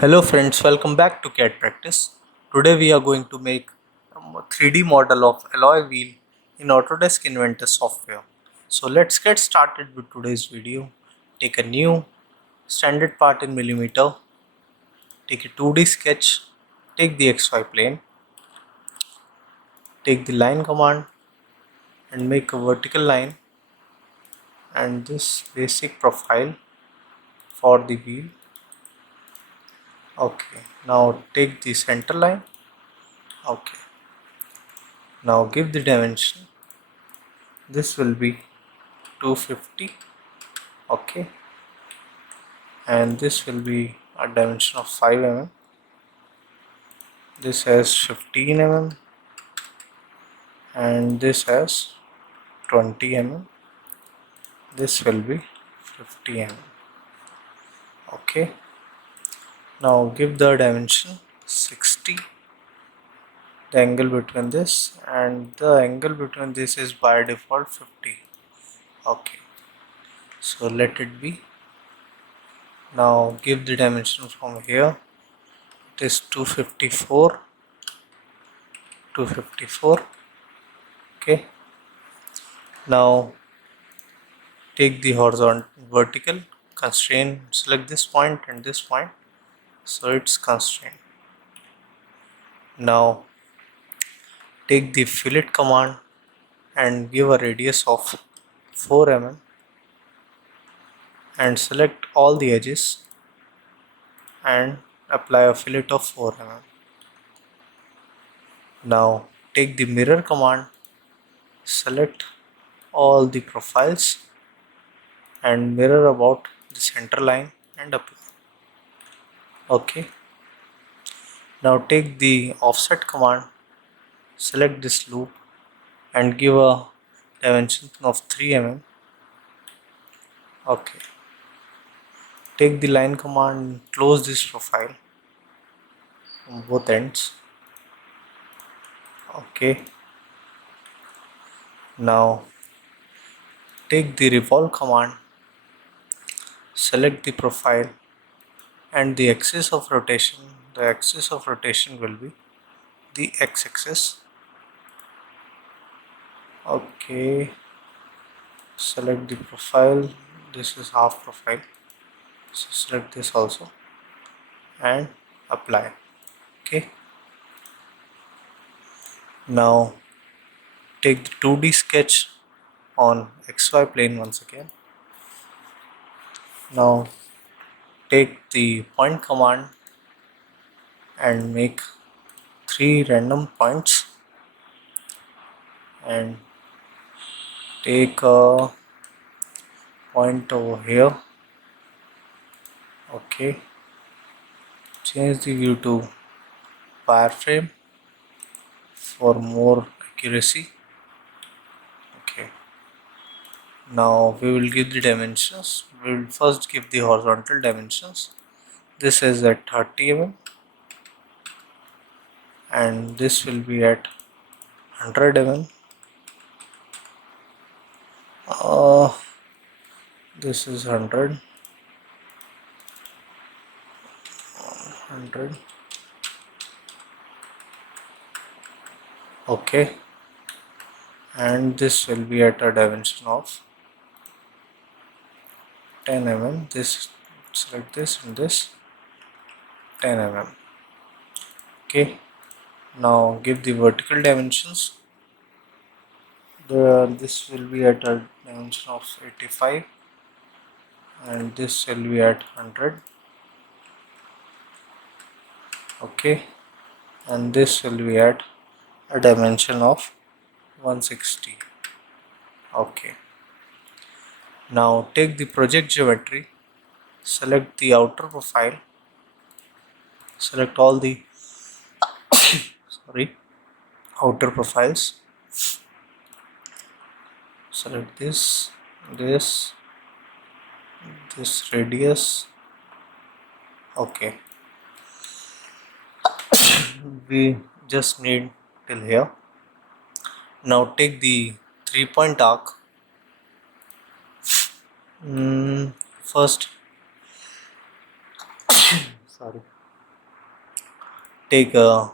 Hello friends, welcome back to CAD practice. Today we are going to make a 3D model of alloy wheel in Autodesk Inventor software. So let's get started with today's video. Take a new standard part in millimeter, take a 2D sketch, take the XY plane, take the line command and make a vertical line and this basic profile for the wheel. Okay, now take the center line. Okay, now give the dimension. This will be 250. Okay, and this will be a dimension of 5 mm. This has 15 mm and this has 20 mm. This will be 50 mm. Okay, now give the dimension 60. The angle between this and the angle between this is by default 50. Okay, so let it be. Now give the dimension from here. It is 254. Okay, now take the horizontal vertical constraint, select this point and this point, so it's constrained. Now take the fillet command and give a radius of 4 mm and select all the edges and apply a fillet of 4 mm. Now take the mirror command, select all the profiles and mirror about the center line and apply. Okay, now take the offset command, select this loop and give a dimension of 3 mm. Okay, take the line command, close this profile from both ends. Okay, now take the revolve command, select the profile and the axis of rotation. The axis of rotation will be the x-axis. Okay, select the profile. This is half profile, so select this also and apply. Okay, now take the 2D sketch on XY plane once again. Now take the point command and make 3 random points and take a point over here. Okay, change the view to wireframe for more accuracy. Okay, now we will give the dimensions. We will first give the horizontal dimensions. This is at 30 mm and this will be at 100 mm. This is 100. Okay, and this will be at a dimension of 10 mm. This, select this and this 10 mm. Okay, now give the vertical dimensions. This will be at a dimension of 85 and this will be at 100. Okay, and this will be at a dimension of 160. Okay, now take the project geometry, select the outer profile, select all the outer profiles, select this radius. Okay, we just need till here. Now take the 3-point arc. First take a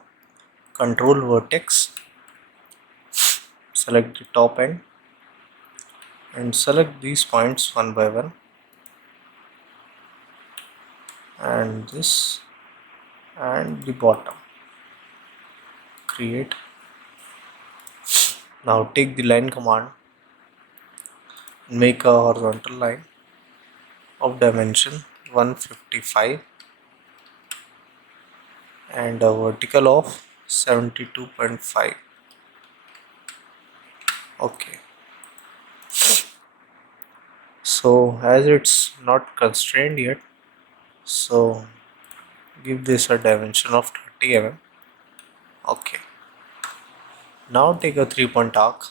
control vertex, select the top end and select these points one by one, and this and the bottom. Create. Now take the line command, make a horizontal line of dimension 155 and a vertical of 72.5. Okay, so as it's not constrained yet, so give this a dimension of 30 mm. Okay, now take a 3-point arc,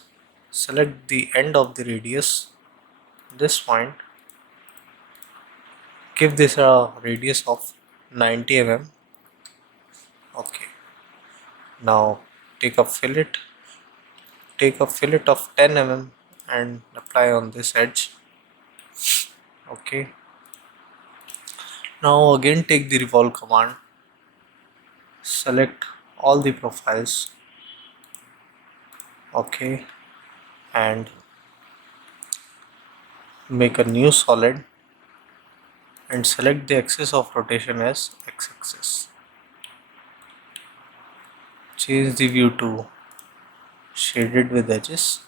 select the end of the radius, this point, give this a radius of 90 mm. Okay, now take a fillet of 10 mm and apply on this edge. Okay, now again take the revolve command, select all the profiles. Okay, and make a new solid and select the axis of rotation as x-axis. Change the view to shaded with edges,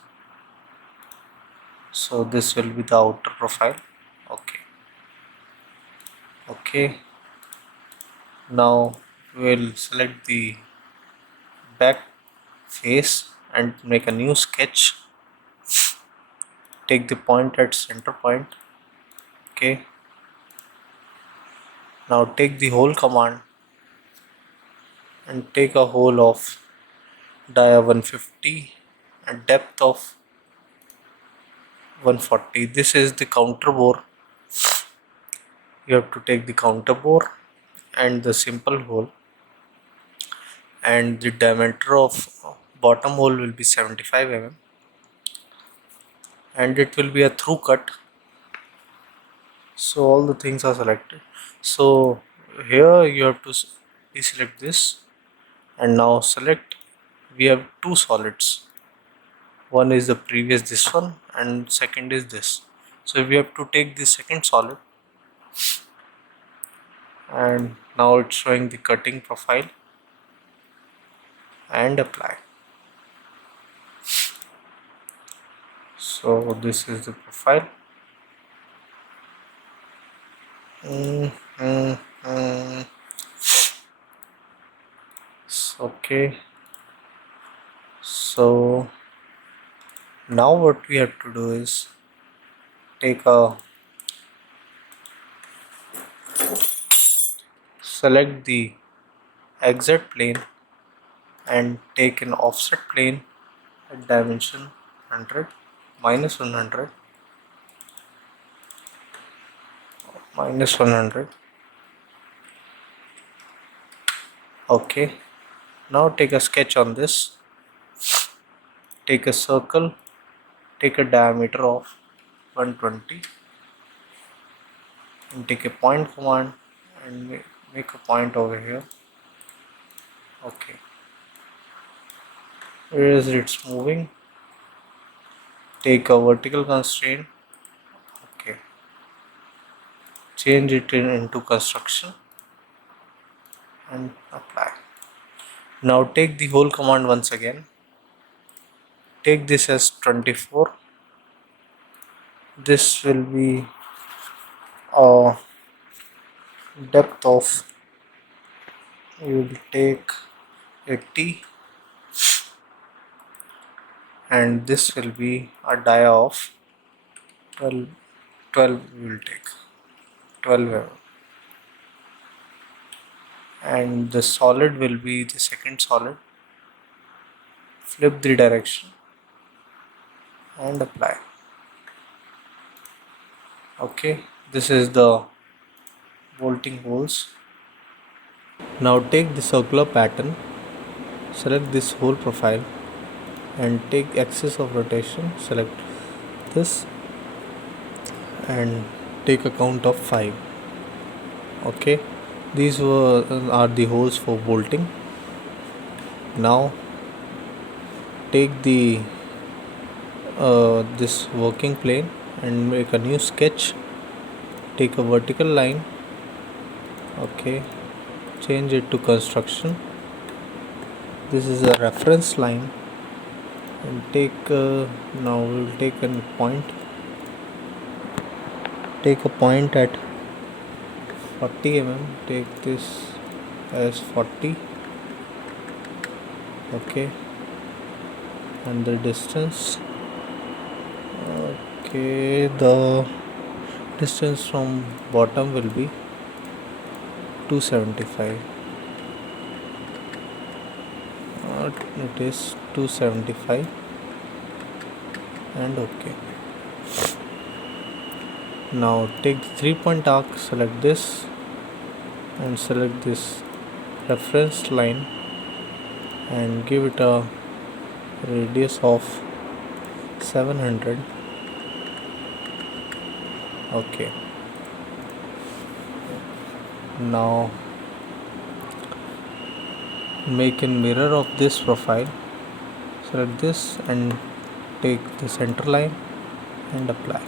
so this will be the outer profile. Okay, now we'll select the back face and make a new sketch. Take the point at center point. Okay, now take the hole command and take a hole of dia 150 and depth of 140. This is the counter bore. You have to take the counter bore and the simple hole, and the diameter of bottom hole will be 75 mm and it will be a through cut. So all the things are selected. So here you have to deselect this and now select. We have two solids. One is the previous this one and second is this. So we have to take the second solid, and now it's showing the cutting profile, and apply. So this is the profile. Okay, so now what we have to do is take a select the exit plane and take an offset plane at dimension 100 minus 100 minus 100. Okay, now take a sketch on this. Take a circle, take a diameter of 120 and take a point command and make a point over here. Okay, here is it's moving. Take a vertical constraint. Okay, change it into construction and apply. Now take the whole command once again. Take this as 24. This will be a depth of, you will take 80 and this will be a dia of 12 we will take 12 mm. And the solid will be the second solid. Flip the direction and apply. Okay, this is the bolting holes. Now take the circular pattern, select this whole profile and take axis of rotation, select this and take a count of 5. Okay, these are the holes for bolting. Now take the this working plane and make a new sketch. Take a vertical line, okay, change it to construction. This is a reference line, and take now we will take a point. Take a point at 40 mm. Take this as 40, okay, and the distance, okay, the distance from bottom will be 275. It is 275, and okay. Now take the 3-point arc, select this and select this reference line and give it a radius of 700. Okay. Now make a mirror of this profile. Select this and take the center line and apply.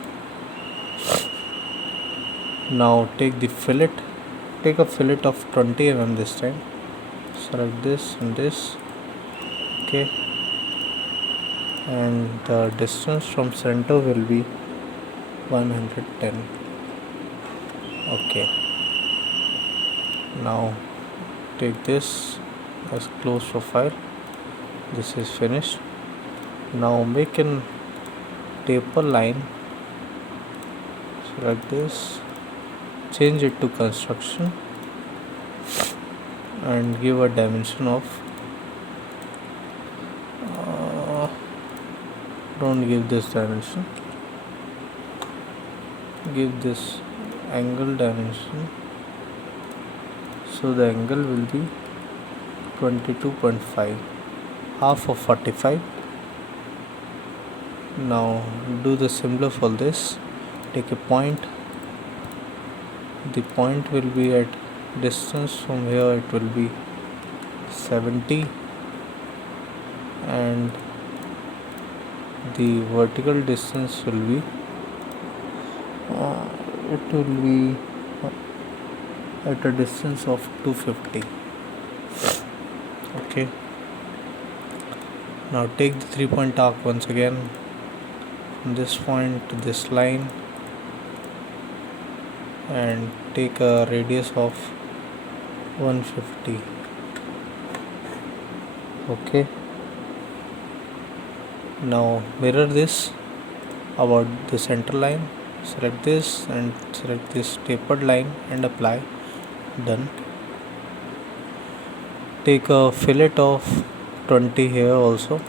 Now take the fillet. Take a fillet of 20 mm this time. Select this and this. Okay. And the distance from center will be 110. Okay. Now take this as close profile. This is finished. Now make a taper line. Select this, change it to construction and give a dimension of don't give this dimension, give this angle dimension, so the angle will be 22.5, half of 45. Now do the similar for this. Take a point. The point will be at distance from here, it will be 70, and the vertical distance will be it will be at a distance of 250. Okay. Now take the 3-point arc once again from this point to this line and take a radius of 150. Okay. Now mirror this about the center line. Select this and select this tapered line and apply. Done. Take a fillet of 20 here also.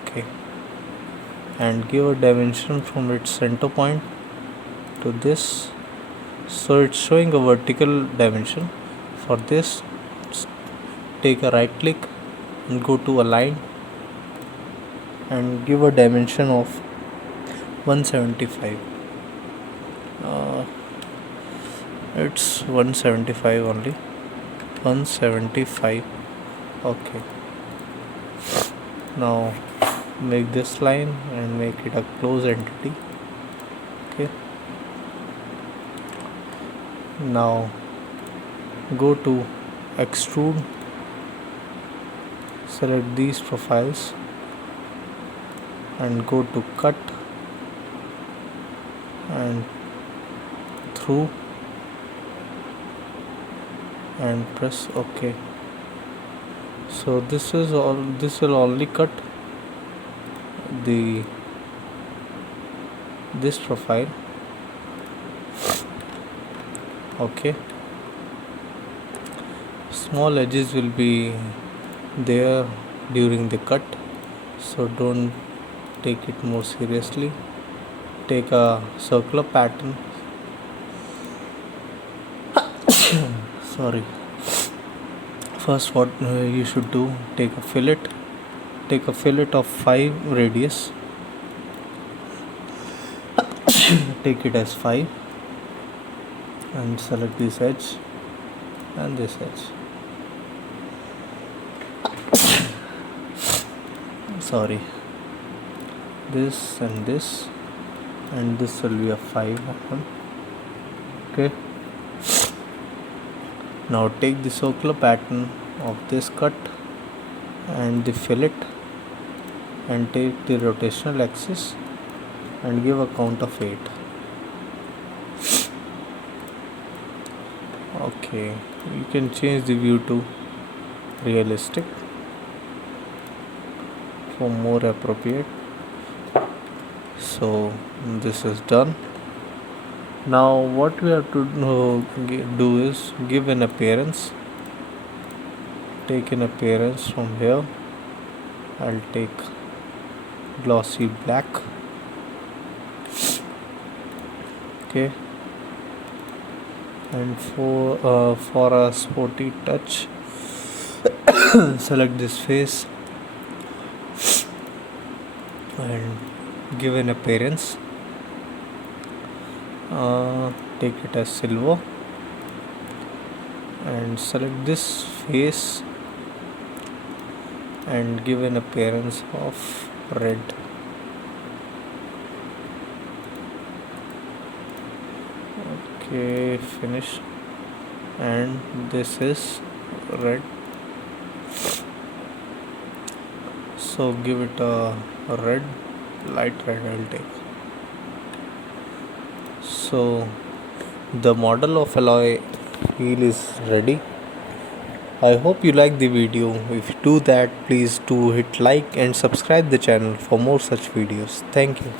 Okay. And give a dimension from its center point to this, so it's showing a vertical dimension. For this, take a right click and go to align and give a dimension of 175. It's 175 only, 175. Okay. Now make this line and make it a closed entity. Okay. Now go to extrude, select these profiles and go to cut and through and press OK. So this is all. This will only cut this profile. Okay. Small edges will be there during the cut, so don't take it more seriously. Take a circular pattern. Sorry. First, what you should do, take a fillet of 5 radius. Take it as 5 and select this edge and this edge. sorry, this and this, and this will be a 5 mm. Okay, now take the circular pattern of this cut and the fillet, and take the rotational axis and give a count of 8. Okay, you can change the view to realistic for more appropriate. So this is done. Now what we have to do is give an appearance. Take an appearance from here. I'll take glossy black. Okay, and for a sporty touch, select this face and give an appearance. Take it as silver and select this face and give an appearance of red. Okay, finish, and this is red, so give it a red, light red I'll take. So the model of alloy wheel is ready. I hope you like the video. If you do that, please do hit like and subscribe the channel for more such videos. Thank you.